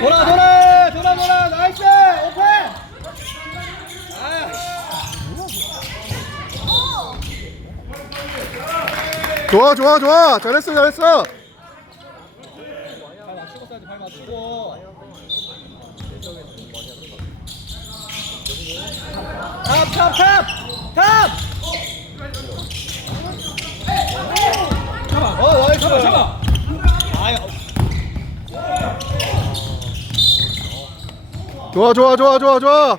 돌아 돌아 돌아 돌아. 나이스 오픈 아. 좋아 좋아 좋아. 잘했어 잘했어. 발 맞추고 탑탑탑탑 잡아 어 나이스 잡아 잡아 아유 좋아 좋아 좋아 좋아 좋아.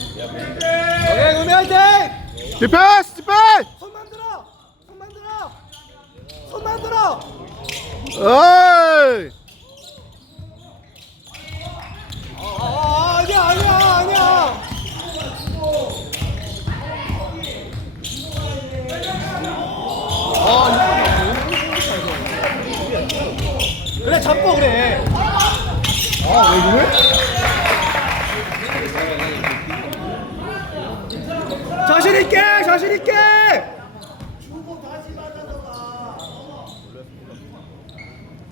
오케이 우미 화이팅! 디펜스 디펜스! 손 만 들어! 손 만 들어! 손 만 들어! 어이 참고 그래. 아, 왜 그래? 자신 있게, 자신 있게.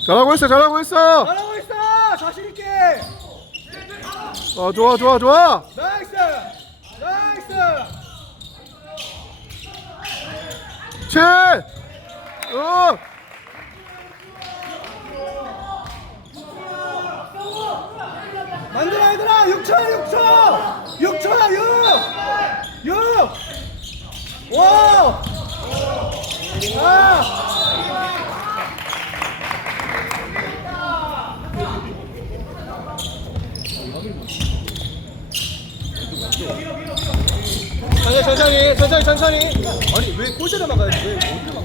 잘하고 있어, 잘하고 있어. 잘하고 있어, 자신 있게. 아, 좋아, 좋아, 좋아. 나이스, 나이스. 7 5 얘들아 얘들아! 6초 6초 6초야 6 6 5 4 천천히 천천히 천천히 천천히 아니 왜 골대를 막아야지 왜 뭐,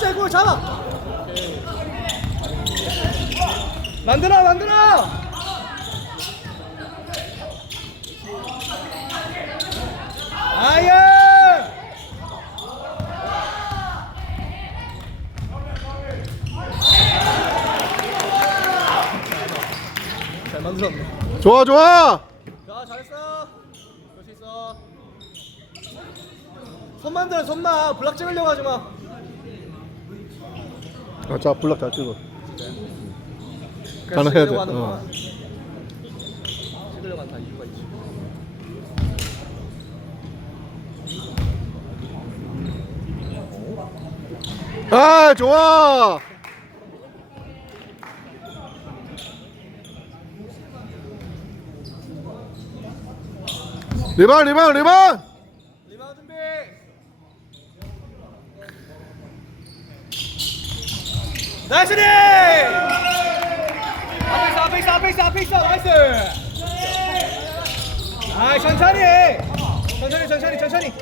천천히 골 잡아 만들어 만들어. 아예 잘 만들었네. 좋아 좋아. 자 잘했어. 그럴 수 있어. 손만 들어 손만 블락 찍으려고 하지 마 아 자 블락 찍어. 그냥 해야 돼, 찍으려고 하는 어. 거야. 찍으려고 하는 다 이유가 있지. 아 좋아! 리반 리반 리반 리바운드 준비 나이스 리! 앞에 있어 앞에 있어 앞에 있어 앞에 있어. 나이스! 아 천천히 천천히 천천히 천천히.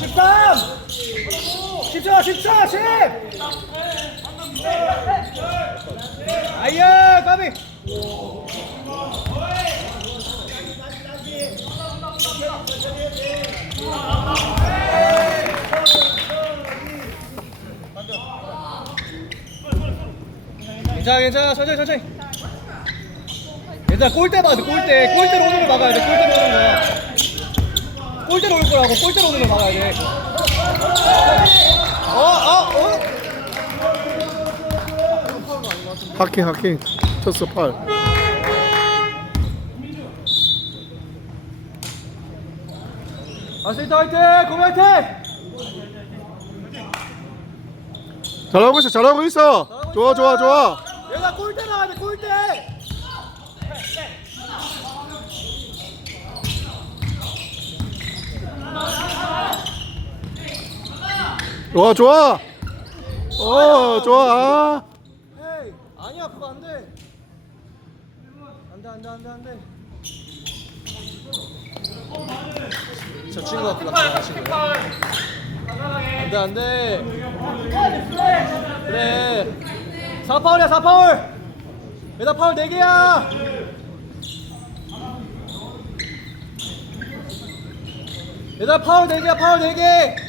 13 10초 10초 10 아이야 까비 괜찮아 괜찮아 천천히 천천히 얘들아 골대 봐야 돼 골대 골대로 오는 걸 막아야 돼 골대로 오는 거 골대로 올 거라고 골대로 오는 걸 막아야 돼 어? 어? 어? 하킹 하킹 쳤어 팔 아스이트 화이팅! 고미 화이팅! 잘하고 있어 잘하고 있어 좋아 좋아 좋아 얘가 골대 나와야 돼 골대. 좋아 좋아. 어 좋아. 에이 아니야 그거 안돼. 안돼 안돼 안돼 안돼. 저 친구가 친구야 안돼 안돼. 그래 4파울이야 4파울. 얘다 파울 4개야. 얘다 파울 4개야 파울 4개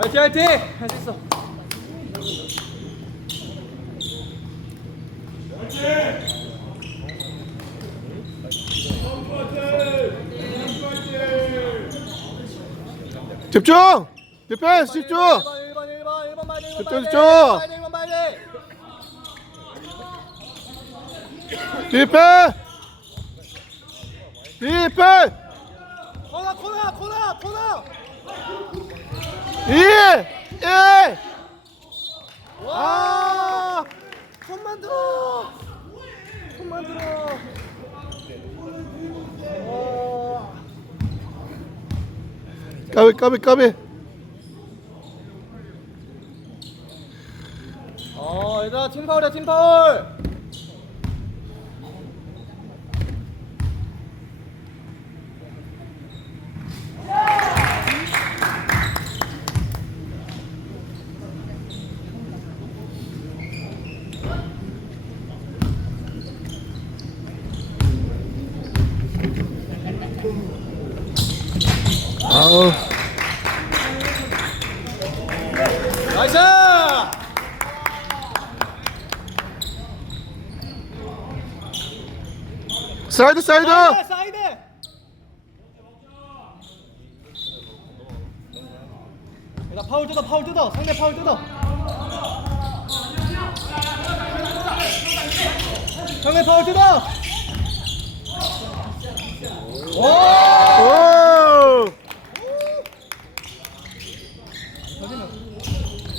화이팅 화이팅 할 수 있어 집중! 디펜스 집중! 1번 1번 1번 1번 봐야 돼 1번 집중, 집중! 1번 봐야 돼 디펜스! 디펜스! 코너 코너 코너 코너 2! 1! 와 손만 들어 손만 들어 와. 까비 까비 까비 어 얘들아 팀 파울이야 팀 파울 아우 나이스! 사이드 사이드! 사이드 파울 뜯어 파울 뜯어. 상대 파울 뜯어. 상대 파울 뜯어. 오 오!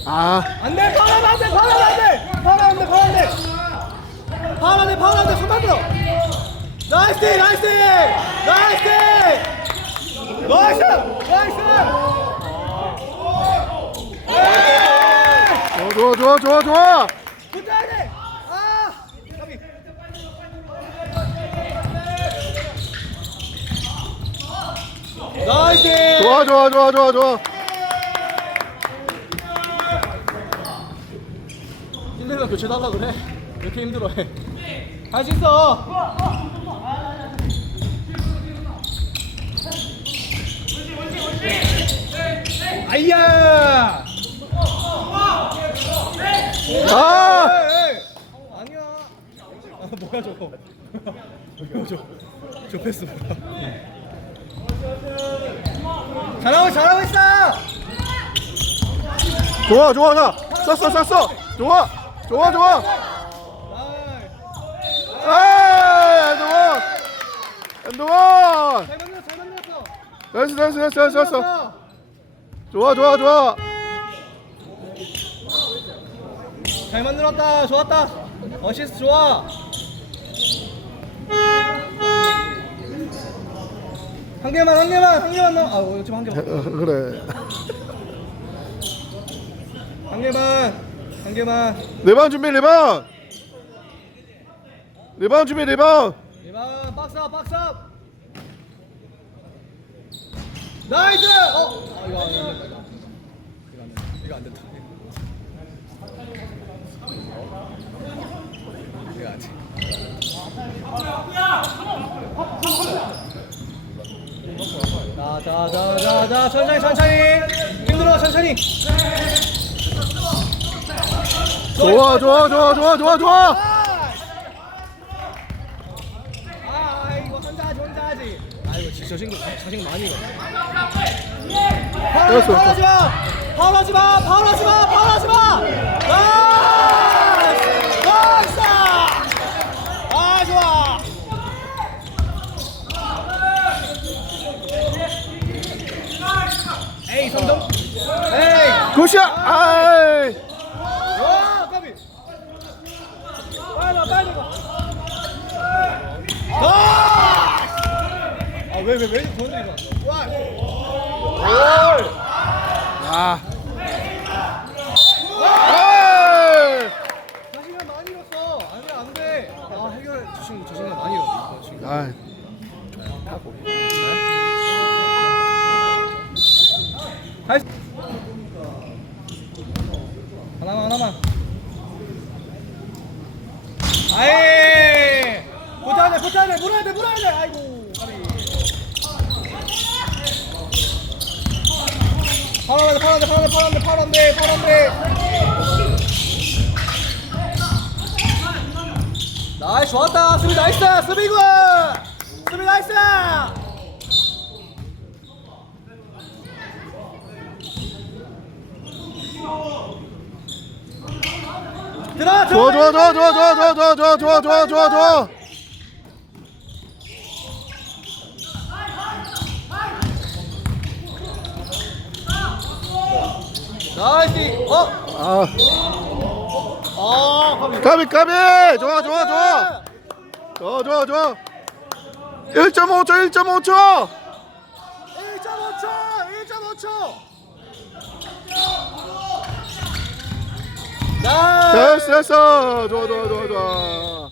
아 안 돼 파울 안돼 파울 안돼 파울 안돼 파울 안돼 파울 안돼 파울 안돼 손만 들어 나이스 딜, 나이스 딜! 나이스 딜! 나이스 나이스 좋아 좋아 좋아 좋아 붙어야 돼! 아! 나이스! 좋아 좋아 좋아 좋아 좋아 힘들면 교체 달라 그래. 왜 이렇게 힘들어해? 할 수 있어. 아이야! 아. 아니야. 아, 뭐야 저거? 뭐야 저? 저 패스 뭐야? 잘하고 잘하고 있어. 좋아 좋아 자 쐈어 쐈어 좋아 좋아 좋아 에이 엔드원 엔드원 잘 만들었어, 잘 만들었어. 나이스 나이스 나이스 나이스 나이스 좋아 좋아 좋아 잘 만들었다, 좋았다. 어시스트 좋아. 한 개만, 한 개만, 한 개만 넣어. 아, 어, 지금 한 개만. 어, 그래 한 개만, 한 개만. 리바운 준비 리바운 리바운 준비 리바운 이만 박스업, 박스업. 나이스. 어, 아, 이거 안 된다. 이거 안 된다. 이거 안 돼. 자, 자, 자, 자, 자, 천천히, 천천히. 힘들어, 천천히. 좋아 좋아 좋아 좋아 좋아 좋아 아, 이거 혼자 하지, 혼자 하지. 아, 이거 진짜 자신, 자신 많이 가. 됐어, 파울하지 마! 파울 하지 마! 파울 하지 마! 파울 하지 마! 나이스! 나이스! 아, 좋아! 에이, 선동? 에이! 굿샷 아이 와, 까비! 빨리 와, 빨리 와! 아! 아, 왜, 왜, 왜 건드리가? 와! 아 에이 자신감 많이 잃었어. 아, 하나만, 하나만. 아이! 붙어야 돼, 붙어야 돼, 물어야 돼, 물어야 돼. 아이고, 까비. 파란데 파란데 파란데 파란데 파란데 파란데 나이스 좋았다. 수비 나이스 수비 굿! 수비 나이스! 들어가 좋아 들어가 좋아 좋아 좋아 좋아 좋아 좋아 좋아 좋아 좋아 좋아 나이스 어? 아. 아 가비 까비 까비! 좋아 좋아 좋아! 좋아 좋아 좋아! 1.5초 1.5초! 1.5초 1.5초 나이스 됐어 됐어! 좋아 좋아 좋아 좋아